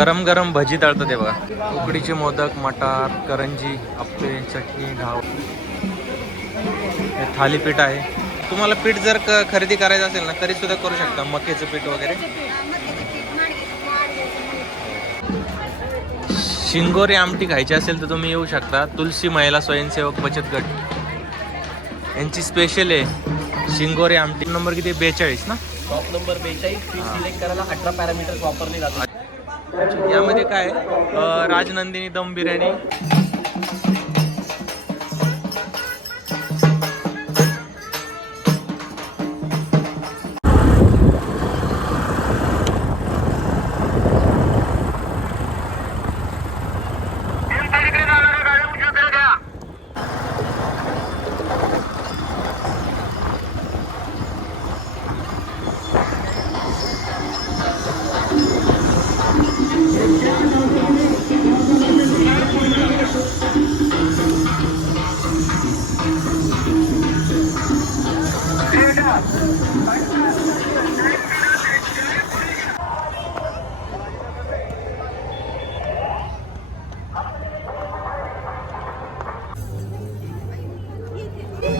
गरम गरम भजी तळतात ते बघा. उकडीचे मोदक, मटार, करंजी, आप्पे, चटणी, ढाव. हे थालीपीठ आहे. तुम्हाला पीठ जर खरेदी करायचं असेल ना तरी सुद्धा करू शकता. मक्याचं पीठ वगैरे. शिंगोरी आमटी खायची असेल तर तुम्ही येऊ शकता. तुलसी महिला स्वयंसेवक बचत गट यांची स्पेशल आहे शिंगोरी आमटी. नंबर किती? 42 ना. Top number 42. पीस सिलेक्ट करायला 18 पॅरामीटर्स वापरले जातात. यामध्ये काय राजनंदिनी दम बिर्याणी,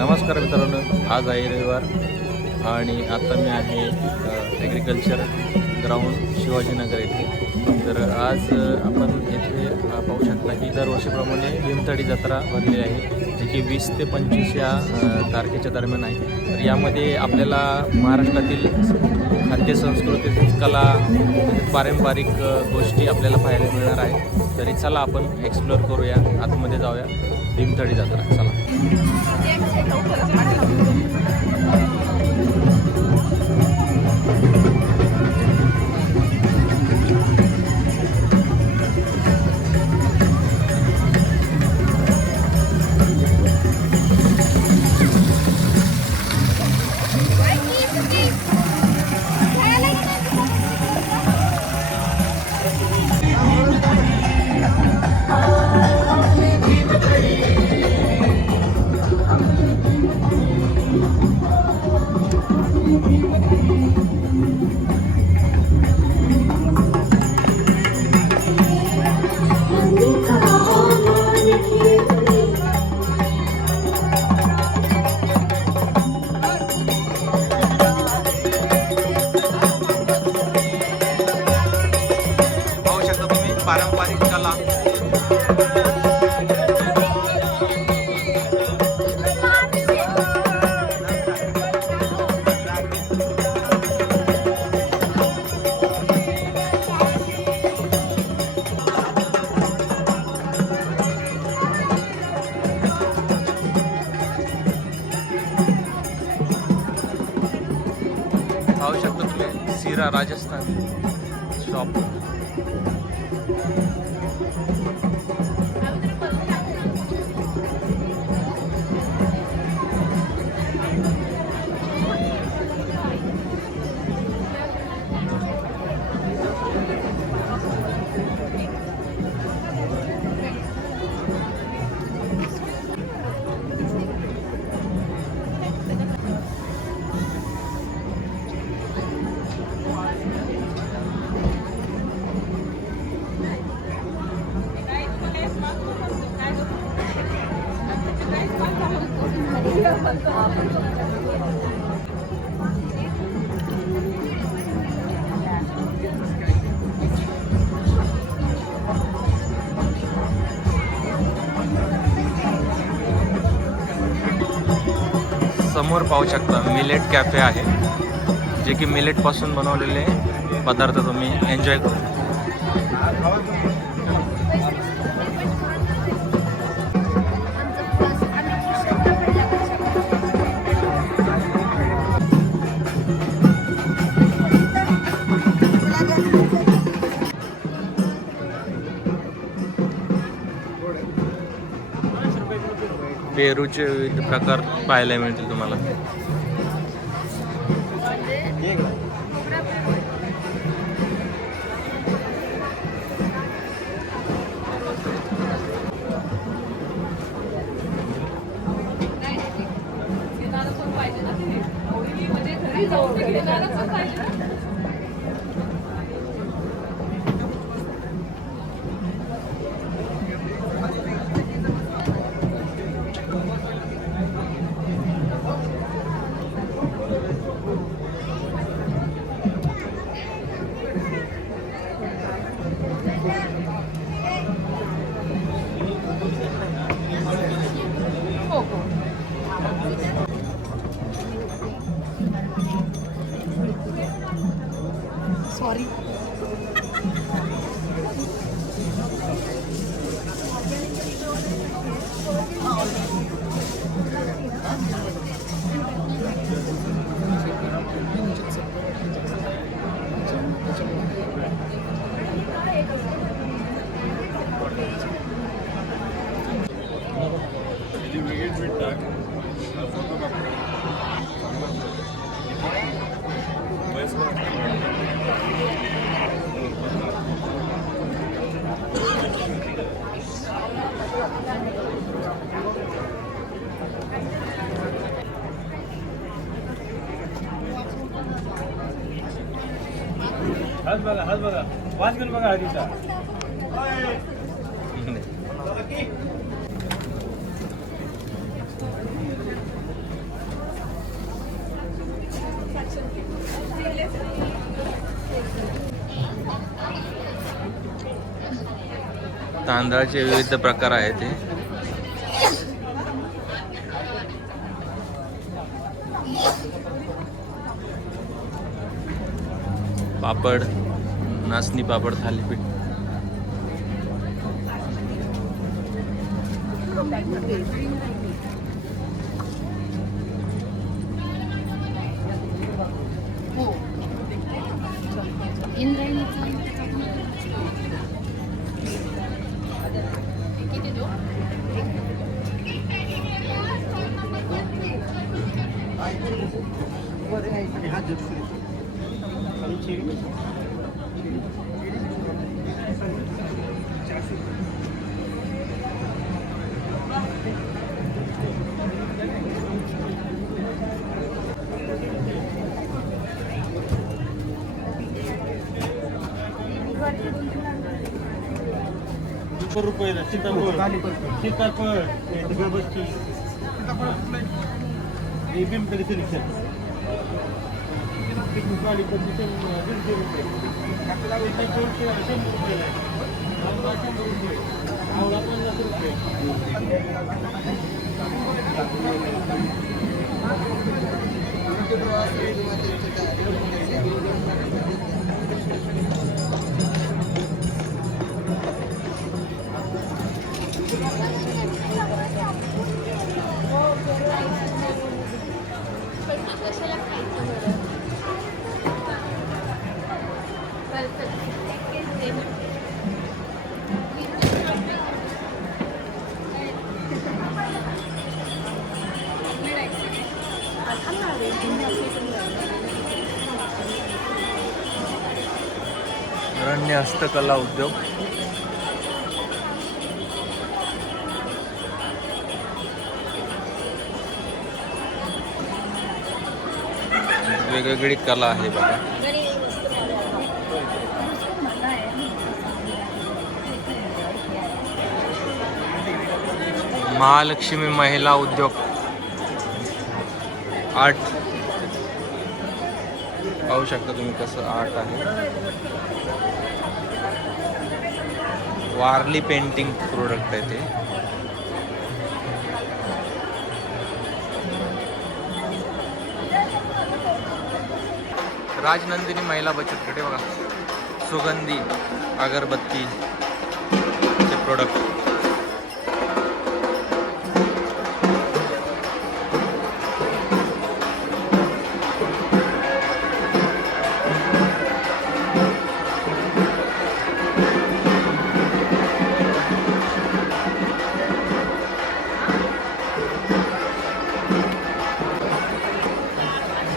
नमस्कार मित्रांनो, आज आहे रविवार आणि आता मी आहे ॲग्रिकल्चर ग्राउंड शिवाजीनगर येथे. तर आज आपण येथे पाहू शकता की दरवर्षीप्रमाणे भीमथडी जत्रा भरली आहे, जी की 20 ते 25 या तारखेच्या दरम्यान आहे. तर यामध्ये आपल्याला महाराष्ट्रातील खाद्यसंस्कृती, कला, पारंपरिक गोष्टी आपल्याला पाहायला मिळणार आहे. तरी चला आपण एक्सप्लोअर करूया, आतमध्ये जाऊया. भीमथडी जत्रा, चला. पारंपरिक कला. पाहू शकता तुम्ही सीरा राजस्थान शॉप. समोर पाहू शकता मिलेट कॅफे आहे, जे की मिलेटपासून बनवलेले पदार्थ तुम्ही एन्जॉय करू. पेरूचे विविध प्रकार पाहायला मिळतील तुम्हाला. हो. सॉरी. हाच बघा वाच घेऊन बघा हरीचा. तांदळाचे विविध प्रकार आहेत ते. पापड, नाचणी पापड, थालीपीठ. हो. इंद्रायणीचा किती देऊ? रुपये सीताफळ बसची पिंपरी सिलेक्शन अरण्य हस्तकला उद्योग. वेगवेगळी कला आहे बघा. महालक्ष्मी महिला उद्योग आर्ट. पाहू शकता तुम्ही कसं आर्ट आहे. वारली पेंटिंग प्रोडक्ट आहे ते. राजनंदिनी महिला बचत गट बघा. सुगंधी अगरबत्ती चे प्रोडक्ट.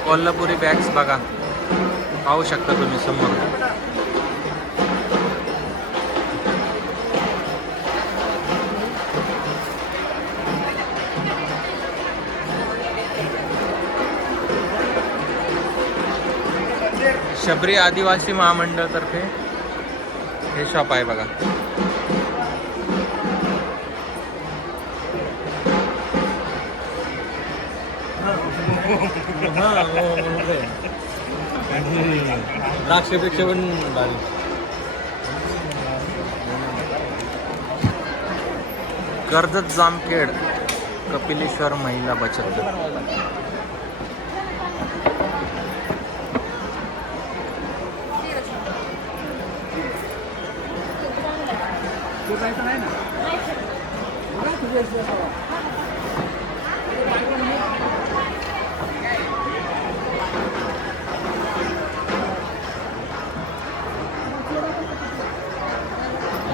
कोल्हापुरी बॅग्स बघा. पाहू शकता तुम्ही समोर. शबरी आदिवासी महामंडळ तर्फे हे शॉप आहे बघा. द्राक्षपेक्षा पण भारी. कर्जत जामखेड कपिलेश्वर महिला बचत गट.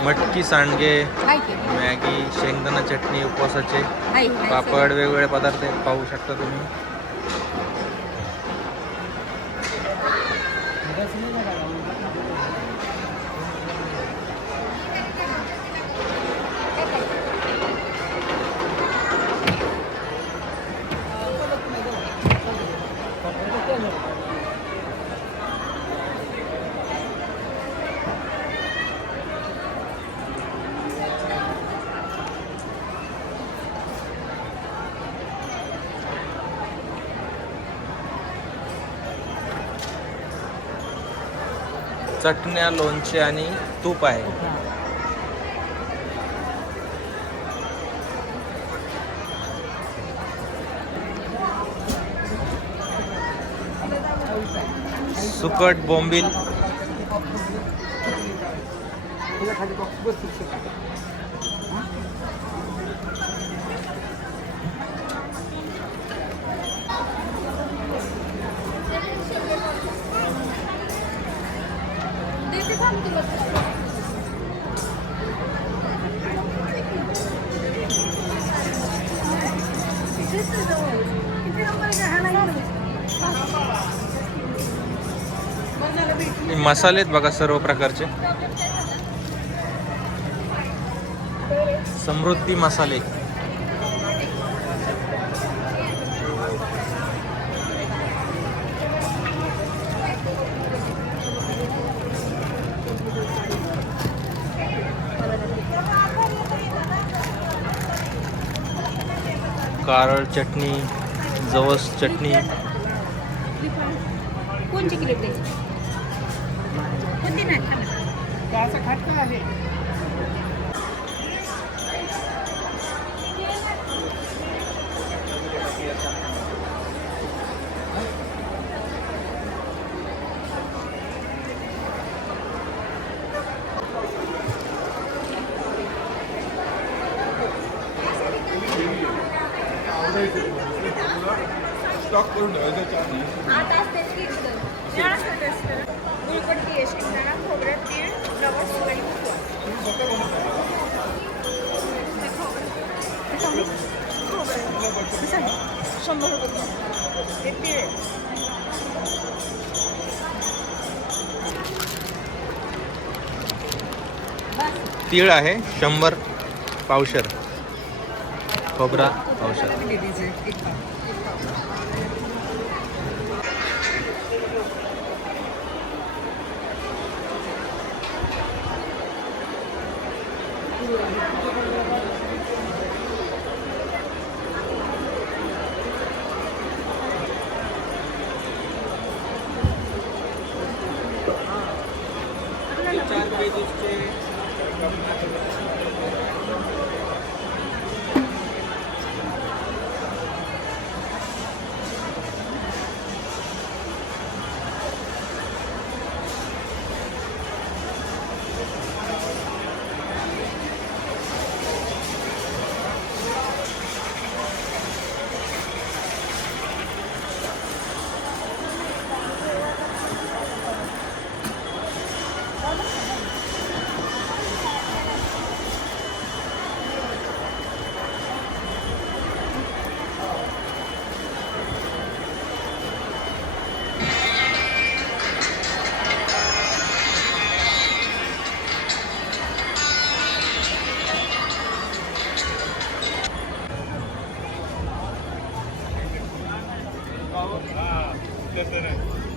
मटकी सांडगे, मॅगी, शेंगदाणा चटणी, उपवासाचे पापड, वेगवेगळे पदार्थ आहेत, पाहू शकता तुम्ही. चटण्या, लोणचे आणि तूप आहे. सुकट, बोंबील, मसाले आहेत बघा सर्व प्रकारचे. समृद्धी मसाले. कारळ चटणी, जवस चटणी. कोणची क्लिप द्यायची? कोणती नाही गुळपट्टी, शेंगदाणा, खोबरं, तीळ, रवा, आणि खोबरं. 100 रुपये. हे तीळ. तीळ आहे 100 पावशर. खोबरा पावशर.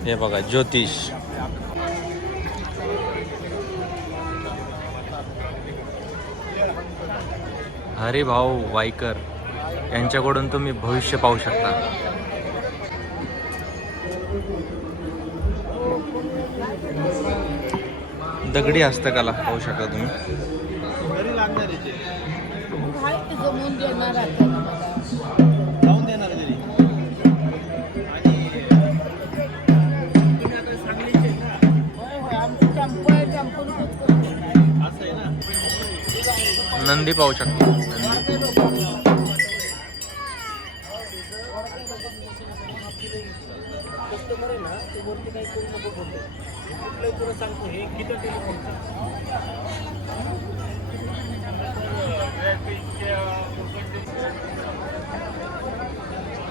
हे बघा ज्योतिष. हरिभाऊ वायकर यांच्याकडून तुम्ही भविष्य पाहू शकता. दगडी हस्तकला पाहू शकता तुम्ही. लावून देणार तरी आणि तुम्ही आता सांगलीचे आहेत ना? असं आहे ना. नंदी पाहू शकतो. कस्टमर आहे ना ते वरती काही करू नको बोलतो. कुठलंही तुला सांगतो हे किती टेलिफोनचं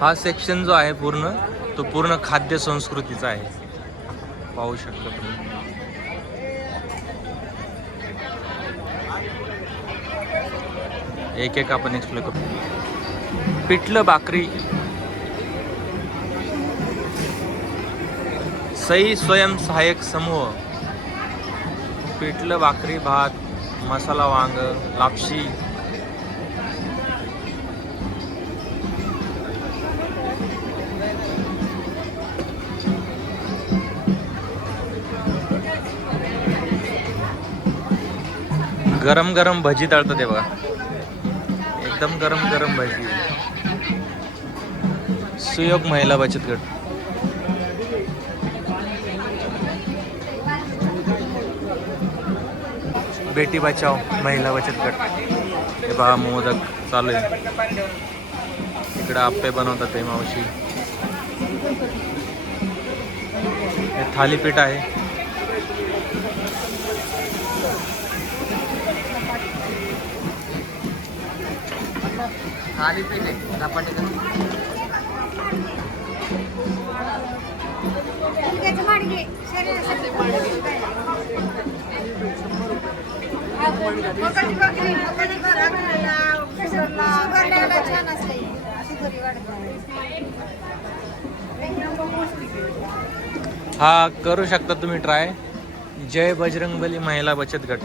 हा सेक्शन जो आहे पूर्ण तो पूर्ण खाद्य संस्कृतीचा आहे. पाहू शकता तुम्ही. एक एक आपण एक्सप्लोर करू. पिठलं भाकरी, सई स्वयंसहायक समूह, पिठलं भाकरी, भात, मसाला वांग, लापशी, गरम गरम भजी तळतात ते बघा. एकदम गरम गरम भजी. सुयोग महिला बचत गट. बेटी बचाव महिला बचत गट. हे पहा मोदक चालू आहे. इकडं आप्पे बनवतात ते मावशी. हे थालीपीठ आहे. थालीपीठ आहे चपाती हा करू शकता तुम्ही ट्राय. जय बजरंगबली महिला बचत गट.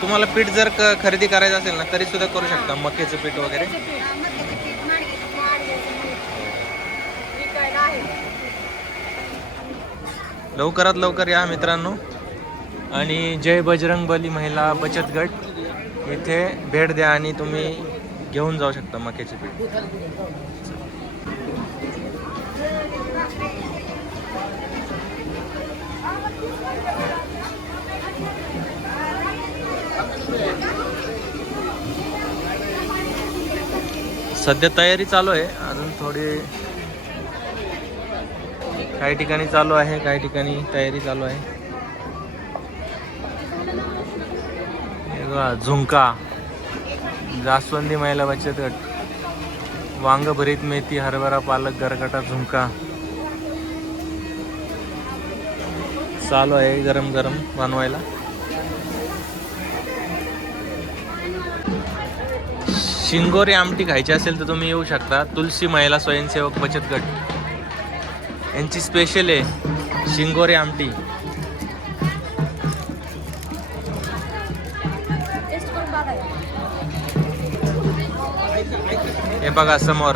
तुम्हाला पीठ जर खरेदी करायचं असेल ना तरी सुद्धा करू शकता. मक्याचं पीठ वगैरे. लवकरात लवकर या मित्रांनो. आणि जय बजरंगबली महिला बचत गट इथे भेट द्या आणि तुम्ही घेऊन जाऊ शकता मक्याचे पीठ. सध्या तयारी चालू आहे. अजून थोडी काही ठिकाणी चालू आहे, काही ठिकाणी तयारी चालू आहे. हे बघा झुंका, जास्वंदी महिला बचत गट, वांग भरीत, मेथी, हरभरा, पालक, गरगटा, झुंका चालू आहे गरम गरम बनवायला. शिंगोरी आमटी खायची असेल तर तुम्ही येऊ शकता. तुलसी महिला स्वयंसेवक बचत गट यांची स्पेशल आहे शिंगोरी आमटी. हे बघा समोर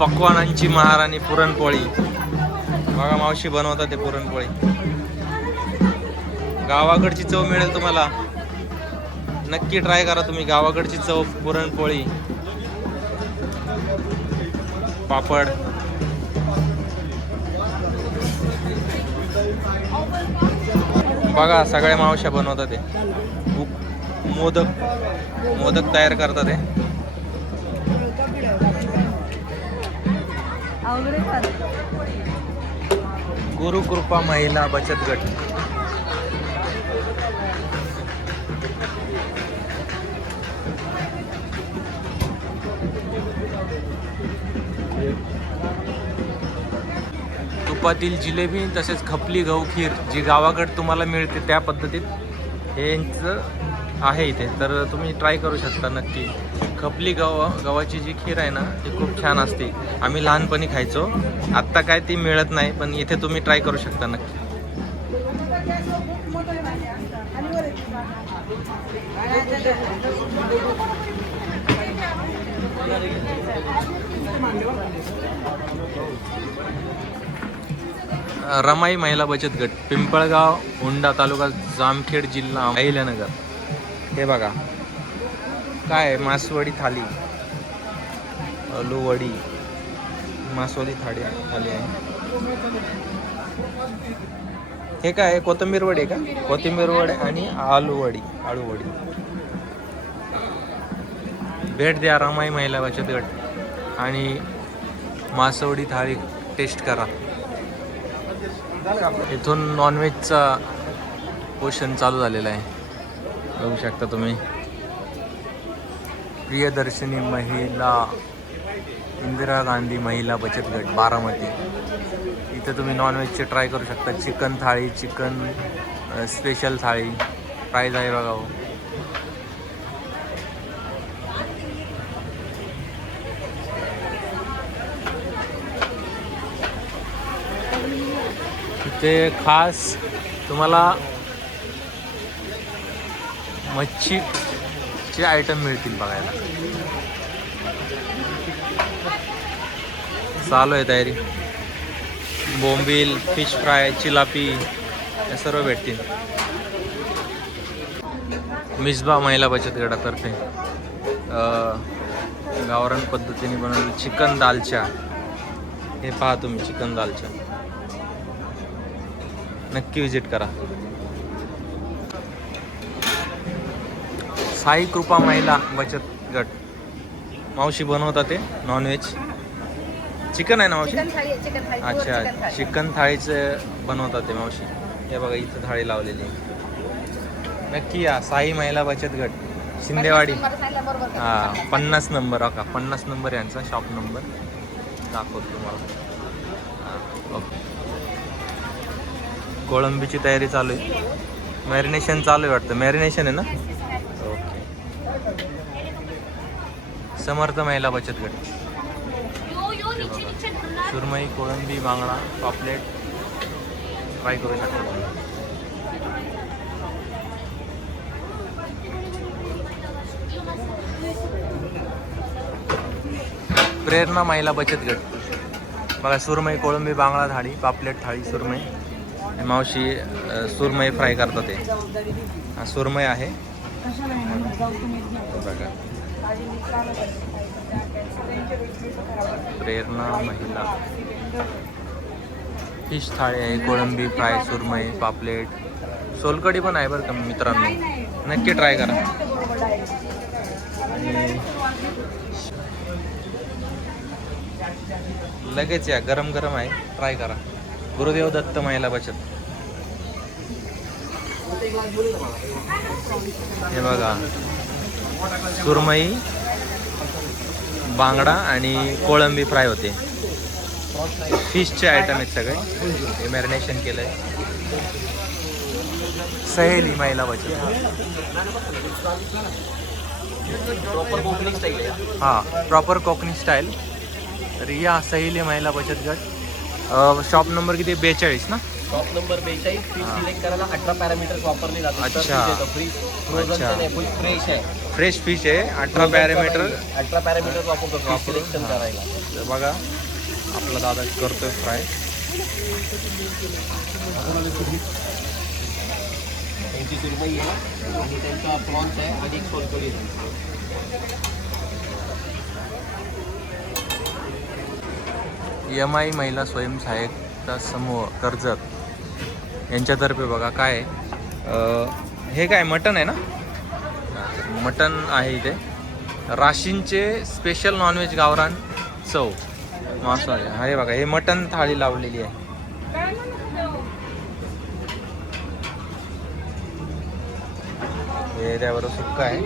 पक्वानांची महाराणी पुरणपोळी. बघा मावशी बनवतात ते पुरणपोळी. गावाकडची चव मिळेल तुम्हाला. नक्की ट्राय करा तुम्ही. गावाकडची चव, पुरणपोळी, पापड. बघा सगळ्या मावश्या बनवतात ते. मोदक तयार करतात ते. गुरुकृपा महिला बचत गट. तुपातील जिलेबी तसेच खपली गहू खीर जी गावाकडे तुम्हाला मिळते त्या पद्धतीत हे यांचं आहे इथे. तर तुम्ही ट्राय करू शकता नक्की. खपली गव्हाची जी खीर आहे ना ती खूप छान असते. आम्ही लहानपणी खायचो. आत्ता काय ती मिळत नाही, पण इथे तुम्ही ट्राय करू शकता नक्की. रमाई महिला बचत गट, पिंपळगाव, हुंडा तालुका, जामखेड जिल्हा अहिल्यानगर. हे बघा काय आहे, मासवडी थाली, आलूवडी, मासवडी थाली आहे. हे काय आहे, कोथिंबीर वडी आहे का? कोथिंबीर वडी आणि आळूवडी. भेट द्या रमाई महिला बचत गट आणि मासवडी थाळी टेस्ट करा. इथून नॉनव्हेजचा पोषण चालू झालेला आहे, बघू शकता तुम्ही. प्रियदर्शनी महिला इंदिरा गांधी महिला बचत गट बारामती. इथं तुम्ही नॉनव्हेजचे ट्राय करू शकता. चिकन थाळी, चिकन स्पेशल थाळी, प्राईज आहे बघा. इथे खास तुम्हाला मच्छीचे आयटम मिळतील बघायला. चालू आहे तयारी. बोंबील, फिश फ्राय, चिलापी हे सर्व भेटतील. मिसबा महिला बचत गटातर्फे गावरान पद्धतीने बनवलेलं चिकन दालचा. हे पहा तुम्ही, चिकन दालचा नक्की विजिट करा. साई कृपा महिला बचत गट, मावशी बनवतात ते नॉनव्हेज. चिकन आहे ना मावशी? अच्छा, चिकन थाळीचं बनवतात ते मावशी. हे बघा इथं थाळी लावलेली आहे. नक्की या साई महिला बचत गट, शिंदेवाडी. हां, 50 नंबर. हो का, 50 नंबर यांचा शॉप नंबर दाखवतो तुम्हाला. हां, ओके. कोळंबीची तयारी चालू आहे, मॅरिनेशन चालू आहे वाटतं. मॅरिनेशन आहे ना? ओके. समर्थ महिला बचत गट, सुरमई, कोळंबी, बांगडा, पापलेट फ्राय करू शकता. प्रेरणा महिला बचत गट बघा, सुरमई, कोळंबी, बांगडा थाळी, पापलेट थाळी, सुरमई. मावशी सुरमई फ्राय करतात. ते हा सुरमई आहे बघा. प्रेरणा महिला. फिश थाळी आहे, कोळंबी फ्राय, सुरमई, पापलेट, सोलकढी पण आहे बरं का मित्रांनो, नक्की ट्राय करा. आणि लगेच या, गरम गरम आहे, ट्राय करा. गुरुदेव दत्त महिला बचत. हे बघा सुरमई, बांगडा आणि कोळंबी फ्राय होते. फिशचे आयटम आहेत सगळे. हे मॅरिनेशन केलं आहे. सहेली महिला बचत. प्रॉपर कोकणी स्टाईल आहे. हां, प्रॉपर कोकणी स्टाईल. तर या सहेली महिला बचत गट. शॉप नंबर किती? 42 ना? Shop number 42. फिश सिलेक्ट करायला 18 पॅरामीटर्स वापरले जातात. अच्छा. अच्छा. फ्रेश आहे. फ्रेश फिश आहे. 18 पॅरामीटर. 18 पॅरामीटर्स वापरतो फिश सिलेक्शन करायला. तर बघा आपला दादा करतोय फ्राय. त्यांची सुरमई आहे आणि त्यांचा प्रॉन्स आहे आणि एक सोलकढी आहे. MI महिला स्वयंसहायता समूह कर्जत यांच्यातर्फे बघा काय आहे. हे काय मटन आहे ना? मटन आहे इथे. राशींचे स्पेशल नॉनव्हेज गावरान चव मांसाहारी. हे बघा, हे मटन थाळी लावलेली आहे. हे त्यावर सुक्का आहे.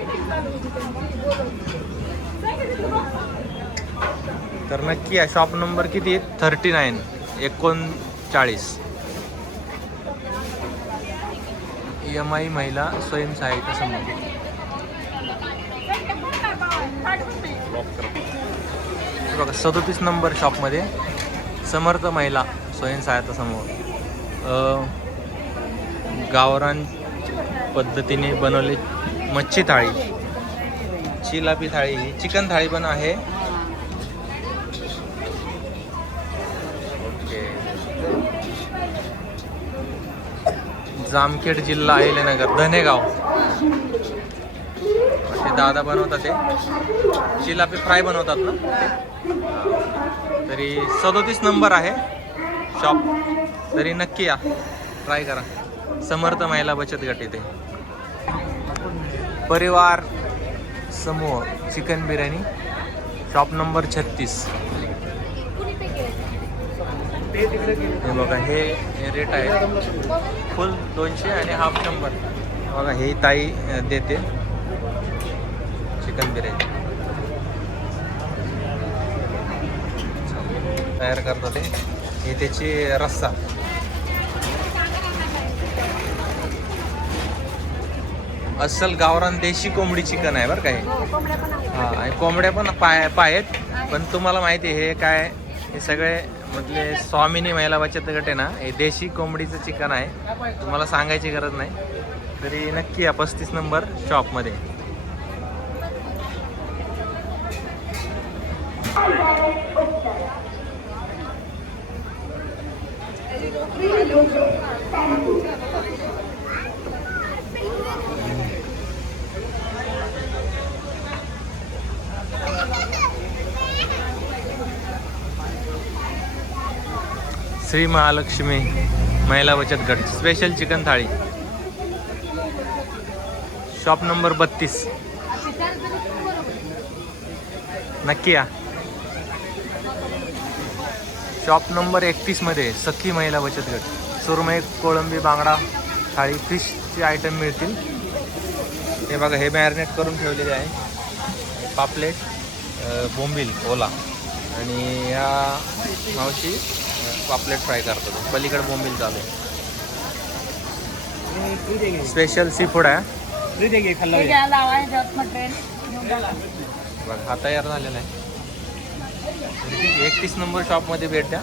तर नक्की आहे. शॉप नंबर किती आहे? 39 39. MI महिला स्वयंसहायता समूह. बघा 37 नंबर शॉपमध्ये समर्थ महिला स्वयंसहायता समूह. गावरान पद्धतीने बनवले मच्छी थाळी, चिलापी थाळी, चिकन थाळी पण आहे. ओके. जामखेड जिल्हा अहिल्यानगर धनेगाव. ते दादा बनवतात ते जिलापी फ्राय बनवतात ना ते. तरी 37 नंबर आहे शॉप. तरी नक्की या, ट्राय करा. समर्थ महिला बचत गट इथे. परिवार समूह चिकन बिर्याणी शॉप नंबर 36. हे बघा, हे रेट आहे. फुल 200 आणि हाफ 100. बघा, हे ताई देते चिकन बिर्याणी. तयार करतात ते. हे त्याची रस्सा. अस्सल गावरान देशी कोंबडी चिकन आहे बरं काय. हां, आणि कोंबड्या पण आहेत. पण तुम्हाला माहिती आहे हे काय, हे सगळे म्हटले स्वामिनी महिला बचत गट आहे ना, हे देशी कोंबडीचं चिकन आहे. तुम्हाला सांगायची गरज नाही. तरी नक्की या 35 नंबर शॉपमध्ये. श्री महालक्ष्मी महिला बचत गट स्पेशल चिकन थाळी शॉप नंबर 32. नक्की या. शॉप नंबर 31 मध्ये सखी महिला बचत गट. सुरमई, कोळंबी, बांगडा थाळी, फिशचे आयटम मिळतील. हे बघा, हे मॅरिनेट करून ठेवलेले आहे. पापलेट, बोंबील ओला आणि या मावशी पापलेट फ्राय करतात. पलीकडे बोंबील चालू आहे. स्पेशल सी फूड आहे. बघा, हा तयार झालेला आहे. 31 नंबर शॉपमध्ये भेट द्या.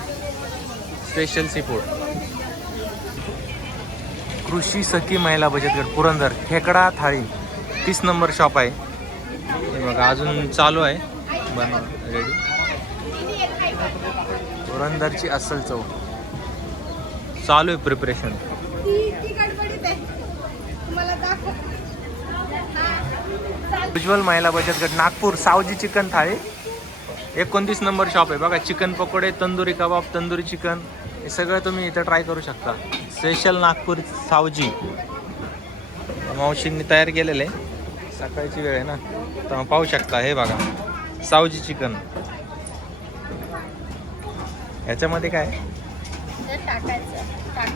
Special seafood. कृषी सखी महिला बचत गट पुरंदर खेकडा थाळी 30 नंबर शॉप आहे. हे बघा, अजून चालू आहे बनव रेडी. पुरंदरची अस्सल चव चालू आहे प्रिपरेशन. उज्ज्वल महिला बचत गट नागपूर सावजी चिकन थाळी 29 नंबर शॉप आहे. बघा, चिकन पकोडे, तंदुरी कबाब, तंदुरी चिकन हे सगळं तुम्ही इथं ट्राय करू शकता. स्पेशल नागपूर सावजी मावशींनी तयार केलेलं आहे. सकाळची वेळ आहे ना, तर पाहू शकता. हे बघा, सावजी चिकन. याच्यामध्ये काय?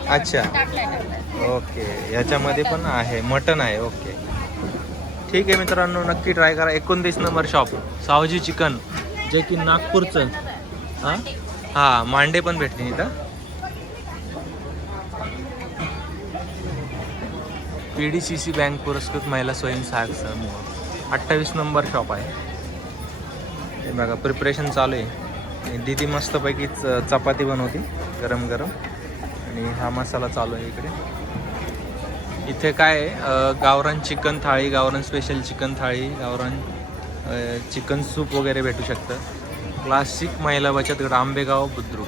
अच्छा, ओके. याच्यामध्ये पण आहे, मटन आहे. ओके, ठीक आहे मित्रांनो, नक्की ट्राय करा. 29 नंबर शॉप सावजी चिकन, जे की नागपूरचं. हां, मांडे पण भेटते इथं. PDCC बँक पुरस्कृत महिला स्वयंसहायक समूह 28 नंबर शॉप आहे. हे बघा, प्रिपरेशन चालू आहे. दीदी मस्तपैकी चपाती बनवती गरम गरम आणि हा मसाला चालू आहे इकडे. इथे काय आहे, गावरान चिकन थाळी, गावरान स्पेशल चिकन थाळी, गावरान चिकन सूप वगैरे भेटू शकतं. क्लासिक महिला बचत गट आंबेगाव बुद्रुक.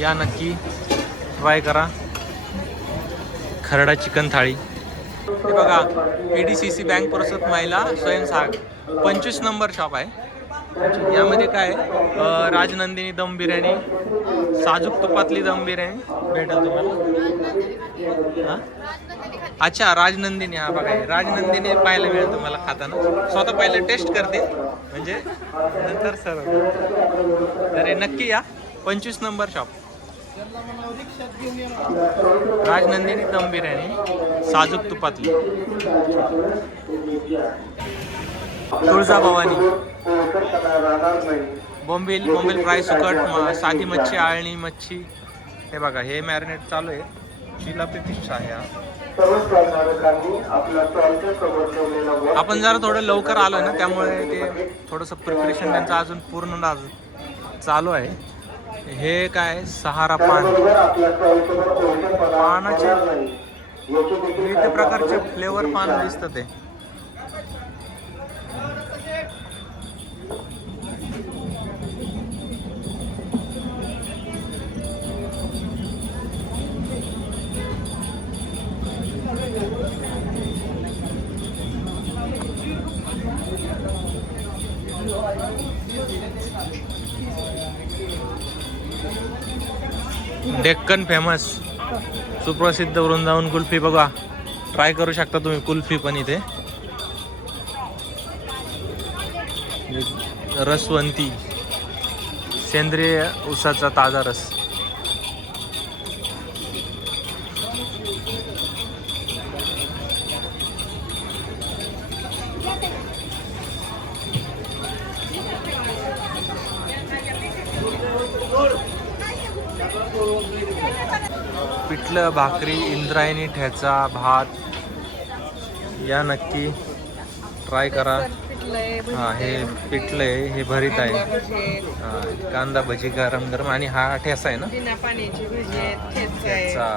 या नक्की ट्राय करा. खरडा चिकन थाळी. हे बघा, PDCC बँक पुरस्कृत महिला स्वयंसहायक 25 नंबर शॉप आहे. यामध्ये काय आहे, राजनंदिनी दम बिर्याणी, साजूक तुपातली दम बिर्याणी भेटेल तुम्हाला. हां, अच्छा, राजनंदिनी. हा बघा, राजनंदिनी पाहायला मिळेल तुम्हाला खाताना. स्वतः पहिलं टेस्ट करते म्हणजे नंतर सर्व. तर नक्की या 25 नंबर शॉप. राजनंदिनी दम बिर्याणी साजूक तुपातली. तुळजाभवानी बोंबील फ्राय, सुकट, साधी मच्छी, आळणी मच्छी. हे बघा, हे मॅरिनेट चालू आहे. जिलापी फिश आहे. आपण जरा थोडं लवकर आलो ना, त्यामुळे ते थोडंसं प्रिपरेशन त्यांचं अजून पूर्ण चालू आहे. हे काय, सहारा पान. पानाचे विविध प्रकारचे फ्लेवर पान दिसतं ते. डेक्कन फेमस सुप्रसिद्ध वृंदावन कुल्फी बघा, ट्राय करू शकता तुम्ही कुल्फी पण इथे. रसवंती सेंद्रिय ऊसाचा ताजा रस. पिठलं भाकरी, इंद्रायणी ठेचा, भात या नक्की ट्राय करा. हां, हे पिठलं आहे, हे भरीत आहे. हां, कांदा भजी गरम गरम आणि हा ठेचा आहे ना. ठेचा.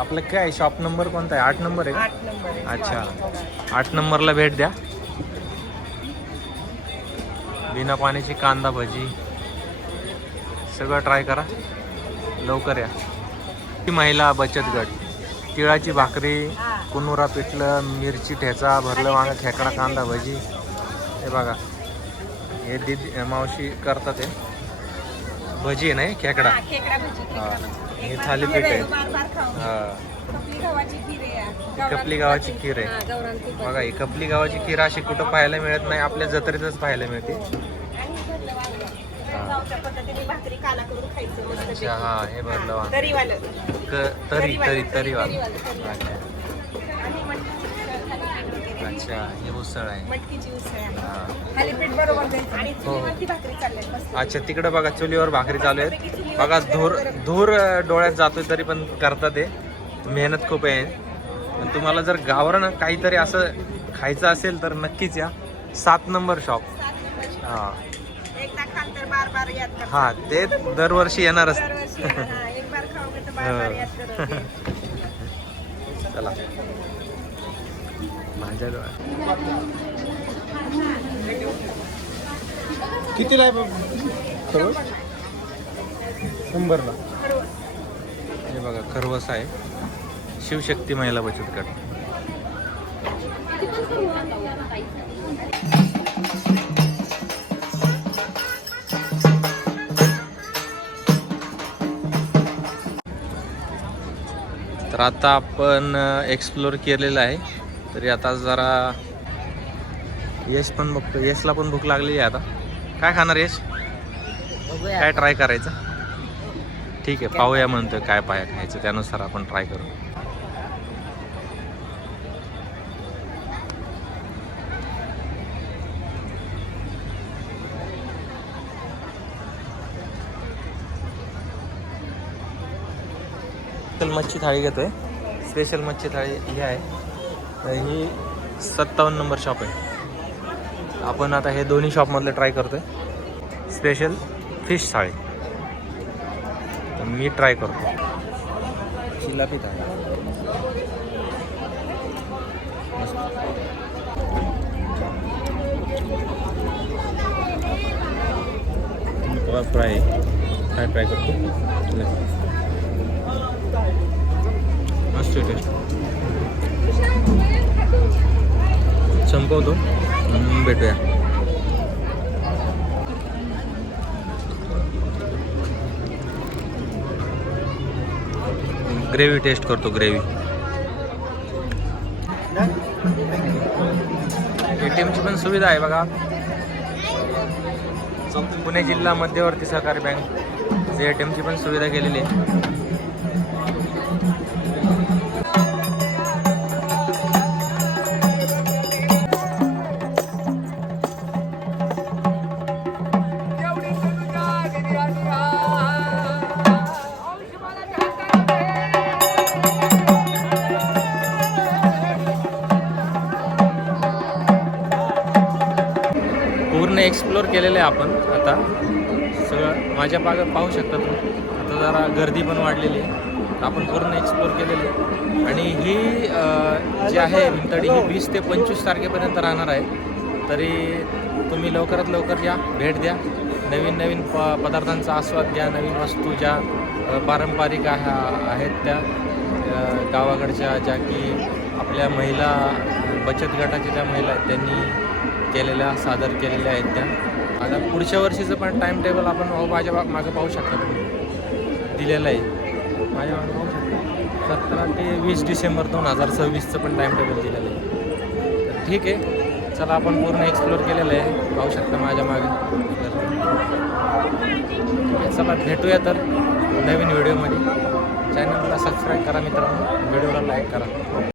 आपलं काय शॉप नंबर कोणता आहे? 8 नंबर आहे का? अच्छा, 8 नंबरला भेट द्या. बिना पाण्याची कांदा भजी सगळं ट्राय करा. लवकर या. महिला बचत गट, तिळाची भाकरी, कुनुरा पिठलं, मिरची ठेचा, भरलं वांग, खेकडा, कांदा भजी. हे बघा, हे दीदी मावशी करतात. हे भजी आहे नाही, खेकडा. हां, हे थालीपीठ आहे. हां, कपली गावाची खीर आहे बघा. ही कपली गावाची खीर अशी कुठं पाहायला मिळत नाही, आपल्या जत्रेतच पाहायला मिळते. अच्छा, हां, हे भरलं वांग, तरीवालं. अच्छा, हे उसळ आहे. अच्छा, तिकडं बघा चुलीवर भाकरी चालू आहेत बघा. धूर डोळ्यात जातोय तरी पण करतात. ते मेहनत खूप आहे. तुम्हाला जर गावरान काहीतरी असं खायचं असेल तर नक्कीच या. 7 नंबर शॉप. हां हां, ते दरवर्षी येणारच. चला माझ्या कितीला आहे 100ला. हे बघा, खरवस आहे. शिवशक्ती महिला बचत गट. तर आता आपण एक्सप्लोर केलेलं आहे. तरी आता जरा यश पण बघतो. यशला पण भूक लागलेली आहे. आता काय खाणार यश? काय ट्राय करायचं? ठीक आहे, पाहूया म्हणतोय काय पाया खायचं, त्यानुसार आपण ट्राय करू. मच्छी थाळी घेतोय. स्पेशल मच्छी थाळी ही आहे. ही 57 नंबर शॉप आहे. आपण आता हे दोन्ही शॉपमधले ट्राय करतोय. स्पेशल फिश थाळी मी ट्राय करतो. जिलापी थाळी फ्राय ट्राय करतो. मस्त टेस्ट. संपवतो, भेटूया. ग्रेव्ही टेस्ट करतो. ग्रेव्ही ATMची पण सुविधा आहे बघा. पुणे जिल्हा मध्यवर्ती सहकारी बँक ATMची पण सुविधा केलेली आहे. पूर्ण एक्सप्लोर केलेलं आहे आपण. आता सगळं माझ्या बागेत पाहू शकता तुम्ही. आता जरा गर्दी पण वाढलेली आहे. आपण पूर्ण एक्सप्लोर केलेले आहे. आणि ही जी आहे भीमथडी ही 20 ते 25 तारखेपर्यंत राहणार आहे. तरी तुम्ही लवकरात लवकर या, भेट द्या. नवीन नवीन पदार्थांचा आस्वाद घ्या. नवीन वस्तू ज्या पारंपरिक आहेत त्या गावाकडच्या, ज्या की आपल्या महिला बचत गटाच्या ज्या महिला आहेत त्यांनी केलेल्या, सादर केलेल्या आहेत त्या. आता पुढच्या वर्षीचं पण टाईम टेबल आपण माझ्या मागं पाहू शकता तुम्ही. दिलेलं आहे माझ्या पाहू शकता 17 ते 20 डिसेंबर 2026चं पण टाईम टेबल दिलेलं आहे. तर ठीक आहे, चला आपण पूर्ण एक्सप्लोअर केलेलं आहे, पाहू शकता माझ्या मागे. तर चला भेटूया तर नवीन व्हिडिओमध्ये. चॅनलला सबस्क्राईब करा मित्रांनो, व्हिडिओला लाईक करा.